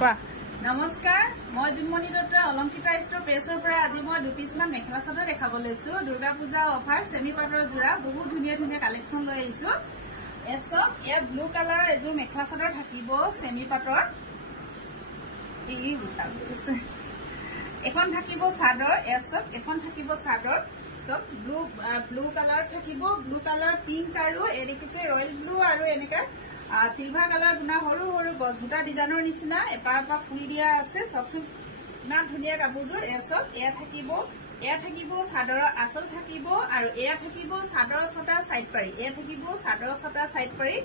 নমস্কাৰ, মই জুনমণি দত্ত অলংকিতা ষ্ট'ৰ পেজৰ পৰা আজি মই দুপিছমান মেখেলা চাদৰ দেখাব লৈছো। দুৰ্গা পূজা অফাৰ চেমি পাটৰ যোৰা বহুত ধুনীয়া ধুনীয়া কালেকশ্যন লৈ আহিছো। এছক ইয়াত ব্লু কালাৰ এযোৰ মেখেলা চাদৰ থাকিব চেমি পাটৰ। এখন থাকিব চাদৰ এছক, এখন থাকিব চাদৰ চব ব্লু কালাৰ থাকিব, ব্লু কালাৰ পিংক আৰু এই দেখিছে ৰয়েল ব্লু আৰু এনেকে সিলভাৰ কালাৰ গুণা সৰু সৰু গছ বুটা ডিজাইনৰ নিচিনা এপা এপা ফুল দিয়া আছে। চাওকচোন ইমান ধুনীয়া কাপোৰযোৰ। এছক এয়া থাকিব চাদৰৰ আঁচল থাকিব আৰু এয়া থাকিব চাদৰ ছটা চাইড পাৰি, এয়া থাকিব চাদৰ ছটা চাইড পাৰি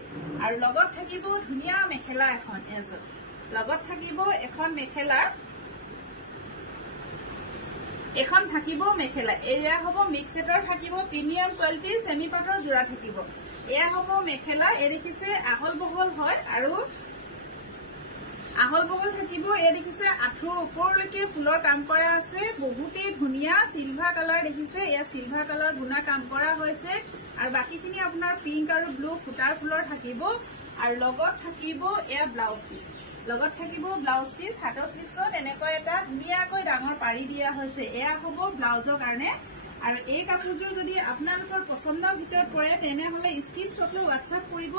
আৰু লগত থাকিব ধুনীয়া মেখেলা এখন। এছক লগত থাকিব এখন মেখেলা, এখন থাকিব মেখেলা। এয়া হ'ব মিক্স সেটৰ থাকিব প্ৰিমিয়াম কোৱালিটি চেমি পাটৰ যোৰা থাকিব। এয়া হ'ব মেখেলা, এই দেখিছে আহল বহল হয় আৰু আহল বহল থাকিব। এই দেখিছে আঁঠুৰ ওপৰলৈকে ফুলৰ কাম কৰা আছে, বহুতেই ধুনীয়া চিলভাৰ কালাৰ দেখিছে, এয়া চিলভাৰ কালাৰ গুণা কাম কৰা হৈছে আৰু বাকীখিনি আপোনাৰ পিংক আৰু ব্লু সূতাৰ ফুলৰ থাকিব আৰু লগত থাকিব এয়া ব্লাউজ পিচ, লগত থাকিব ব্লাউজ পিচ। হাতৰ স্লিপছত এনেকৈ এটা ধুনীয়াকৈ ডাঙৰ পাৰি দিয়া হৈছে, এয়া হ'ব ব্লাউজৰ কাৰণে। আৰু এই কাপোৰযোৰ যদি আপোনালোকৰ পচন্দৰ ভিতৰত পৰে তেনেহলে স্ক্ৰীনশ্বট লৈ হোৱাটছআপ কৰিব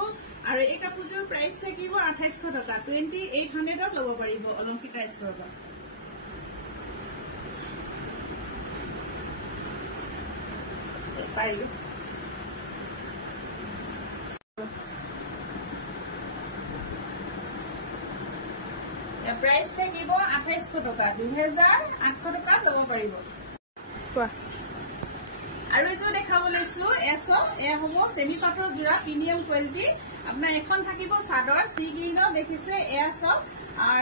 আৰু এই কাপোৰযোৰ প্ৰাইচ থাকিব 2800 টকা, 2800ত ল'ব পাৰিব অলংকিতা ষ্ট'ৰৰ পৰা। পাৰিব প্ৰাইচ থাকিব 2800 টকা, 2800 টকাত ল'ব পাৰিব। আৰু এযোৰ দেখাব লৈছো এছক, এয়া হ'ব চেমি পাটৰ যোৰা প্ৰিমিয়াম কোৱালিটি। আপোনাৰ এখন থাকিব চাদৰ চি গ্ৰীণত দেখিছে, এয়া চব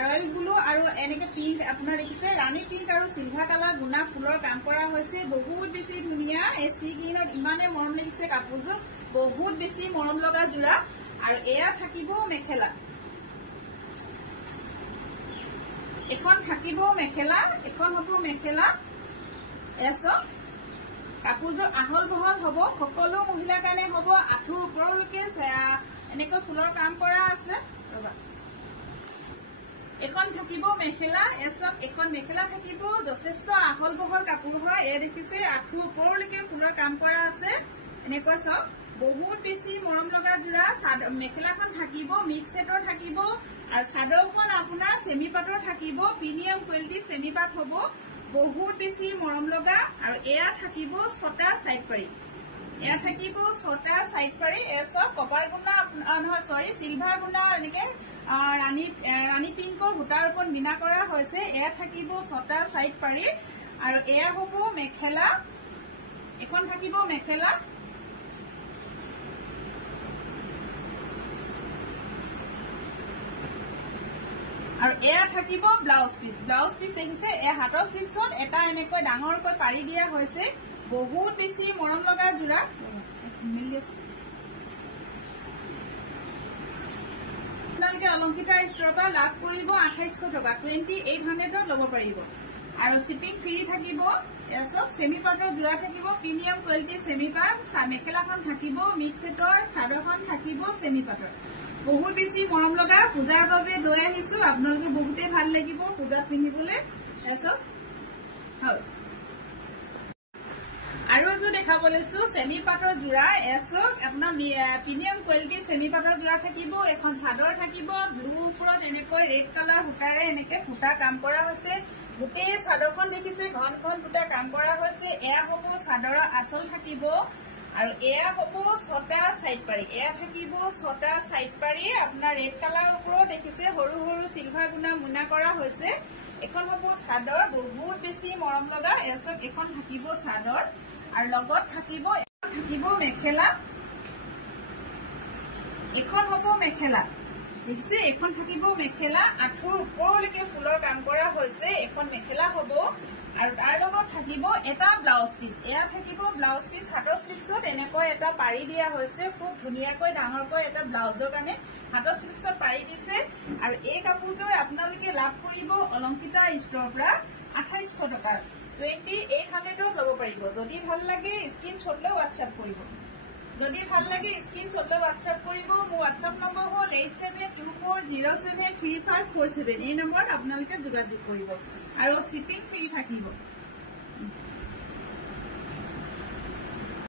ৰয়েল ব্লু আৰু এনেকে পিংক আপোনাৰ দেখিছে ৰাণী পিংক আৰু চিলভাৰ কালাৰ গুণা ফুলৰ কাম কৰা হৈছে, বহুত বেছি ধুনীয়া। এই চি গ্ৰীণত ইমানে মৰম লাগিছে কাপোৰযোৰ, বহুত বেছি মৰম লগা যোৰা। আৰু এয়া থাকিব মেখেলা, এখন থাকিব মেখেলা, এখন হ'ব মেখেলা। এছক কাপোৰযোৰ আহল বহল হ'ব, সকলো মহিলাৰ কাৰণে হ'ব, আঁঠুৰ ওপৰলৈকে এনেকৈ ফুলৰ কাম কৰা আছে। এখন থাকিব মেখেলা এছক, এখন মেখেলা থাকিব, যথেষ্ট আহল বহল কাপোৰ হয়। এয়া দেখিছে আঁঠুৰ ওপৰলৈকে ফুলৰ কাম কৰা আছে, এনেকুৱা চাওক বহুত বেছি মৰম লগা যোৰা। মেখেলাখন থাকিব মিক্স সেটৰ থাকিব আৰু চাদৰখন আপোনাৰ চেমি পাটৰ থাকিব, প্ৰিমিয়াম কোৱালিটি চেমি পাট হ'ব, বহুত বেছি মৰম লগা। আৰু এয়া থাকিব ছটা চাইড পাৰি, এয়া থাকিব ছটা চাইড পাৰি। এছক কপাৰ গুণা নহয় চৰি চিলভাৰ গুণা এনেকে ৰাণী পিংকৰ সূতাৰ ওপৰত মিনা কৰা হৈছে। এয়া থাকিব ছটা চাইড পাৰি আৰু এয়া হ'ব মেখেলা, এখন থাকিব মেখেলা। আৰু এয়া থাকিব ব্লাউজ পিচ, ব্লাউজ পিচ দেখিছে এয়া হাতৰ স্লিপছত এটা এনেকৈ ডাঙৰকৈ পাৰি দিয়া হৈছে, বহুত বেছি মৰম লগা যোৰা। আপোনালোকে অলংকিতা ষ্ট'ৰৰ পৰা লাভ কৰিব 2800 টকা, 2800ত ল'ব পাৰিব আৰু শ্বিপিং ফ্ৰী থাকিব। এছক চেমি পাটৰ যোৰা থাকিব, প্ৰিমিয়াম কোৱালিটি চেমি পাট। মেখেলাখন থাকিব মিক্স সেটৰ, চাদৰখন থাকিব চেমি পাটৰ, বহুত বেছি মৰম লগা। পূজাৰ বাবে লৈ আহিছো, আপোনালোকে বহুতেই ভাল লাগিব পূজাত পিন্ধিবলৈ। এছক হ'ল আৰু এযোৰ দেখাব লৈছো চেমি পাটৰ যোৰা। এছক আপোনাৰ প্ৰিমিয়াম কোৱালিটি চেমি পাটৰ যোৰা থাকিব, এখন চাদৰ থাকিব, ব্লুৰ ওপৰত এনেকৈ ৰেড কালাৰ সূতাৰে এনেকে সূতা কাম কৰা হৈছে, গোটেই চাদৰখন দেখিছে ঘন ঘন সূতা কাম কৰা হৈছে। এয়া হ'ব চাদৰৰ আঁচল থাকিব আৰু এয়া হ'ব ছটা চাইড পাৰি, এয়া থাকিব ছটা চাইড পাৰি। আপোনাৰ ৰেড কালাৰ ওপৰত দেখিছে সৰু সৰু চিলভাৰ গুণা মুনা কৰা হৈছে। এখন হ'ব চাদৰ, বহুত বেছি মৰম লগা। এছক এখন থাকিব চাদৰ আৰু লগত থাকিব মেখেলা, এখন হ'ব মেখেলা দেখিছে, এখন থাকিব মেখেলা, আঁঠুৰ ওপৰলৈকে ফুলৰ কাম কৰা হৈছে, এখন মেখেলা হ'ব আৰু তাৰ লগত থাকিব এটা ব্লাউজ পিচ। এয়া থাকিব ব্লাউজ পিচ, হাতৰ স্লিপছত এনেকৈ এটা পাৰি দিয়া হৈছে, খুব ধুনীয়াকৈ ডাঙৰকৈ এটা ব্লাউজৰ কাৰণে হাতৰ স্লিপছত পাৰি দিছে। আৰু এই কাপোৰযোৰ আপোনালোকে লাভ কৰিব অলংকিতা ষ্ট'ৰৰ পৰা 2800 টকা, 2800ত ল'ব পাৰিব। যদি ভাল লাগে স্ক্ৰীনশ্বট লৈ হোৱাটছআপ কৰিব। যদি ভাল লাগে স্ক্ৰীনশ্বট লৈ হোৱাটছআপ কৰিব। মোৰ হোৱাটছআপ নম্বৰ হ'ল 8724073547। এই নম্বৰত আপোনালোকে যোগাযোগ কৰিব আৰু শ্বিপিং ফ্ৰী থাকিব।